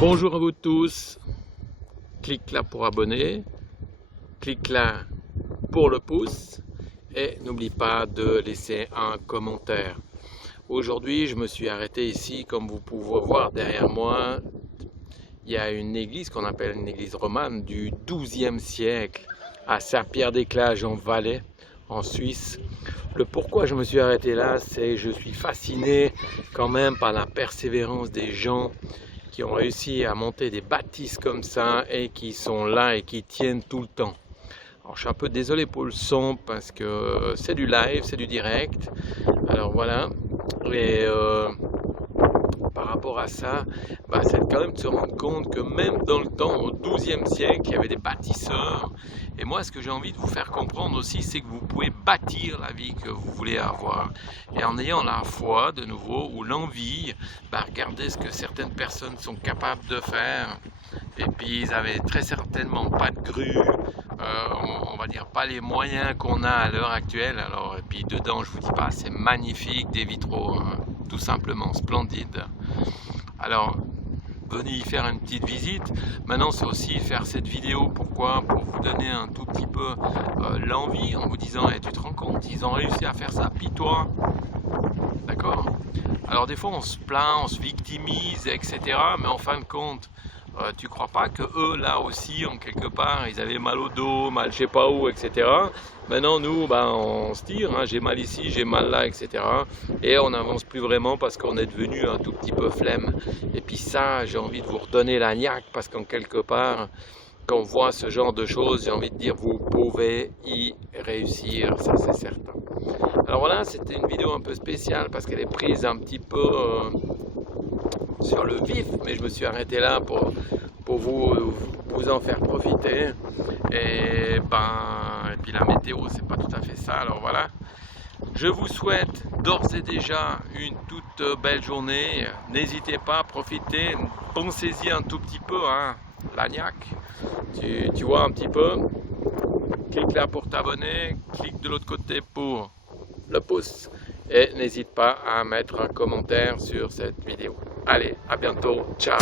Bonjour à vous tous, clique là pour abonner, clique là pour le pouce et n'oublie pas de laisser un commentaire. Aujourd'hui je me suis arrêté ici, comme vous pouvez voir derrière moi, il y a une église qu'on appelle une église romane du XIIe siècle à Saint-Pierre-des-Clages en Valais, en Suisse. Le pourquoi je me suis arrêté là, c'est que je suis fasciné quand même par la persévérance des gens qui ont réussi à monter des bâtisses comme ça et qui sont là et qui tiennent tout le temps. Alors je suis un peu désolé pour le son parce que c'est du live, c'est du direct. Alors voilà, et par rapport à ça, c'est quand même de se rendre compte que même dans le temps, au XIIe siècle, il y avait des bâtisseurs. Et moi, ce que j'ai envie de vous faire comprendre aussi, c'est que vous pouvez bâtir la vie que vous voulez avoir. Et en ayant la foi, de nouveau, ou l'envie, regardez ce que certaines personnes sont capables de faire. Et puis, ils avaient très certainement pas de grue, on va dire pas les moyens qu'on a à l'heure actuelle. Alors, et puis dedans, je vous dis pas, c'est magnifique, des vitraux, hein, tout simplement splendides. Alors, venez y faire une petite visite. Maintenant, c'est aussi faire cette vidéo. Pourquoi? Pour vous donner un tout petit peu l'envie, en vous disant, hey, tu te rends compte, ils ont réussi à faire ça, puis toi, d'accord? Alors des fois, on se plaint, on se victimise, etc. Mais en fin de compte, tu crois pas que eux, là aussi, en quelque part, ils avaient mal au dos, mal je sais pas où, etc. Maintenant, nous, on se tire, hein, j'ai mal ici, j'ai mal là, etc. Et on n'avance plus vraiment parce qu'on est devenu un tout petit peu flemme. Et puis ça, j'ai envie de vous redonner la niaque parce qu'en quelque part, quand on voit ce genre de choses, j'ai envie de dire, vous pouvez y réussir, ça c'est certain. Alors voilà, c'était une vidéo un peu spéciale parce qu'elle est prise un petit peu sur le vif, mais je me suis arrêté là pour vous en faire profiter. Et puis la météo, c'est pas tout à fait ça. Alors voilà, je vous souhaite d'ores et déjà une toute belle journée. N'hésitez pas à profiter, pensez-y un tout petit peu, hein, l'agnac. Tu vois un petit peu, clique là pour t'abonner, clique de l'autre côté pour le pouce et n'hésite pas à mettre un commentaire sur cette vidéo. Allez, à bientôt, ciao!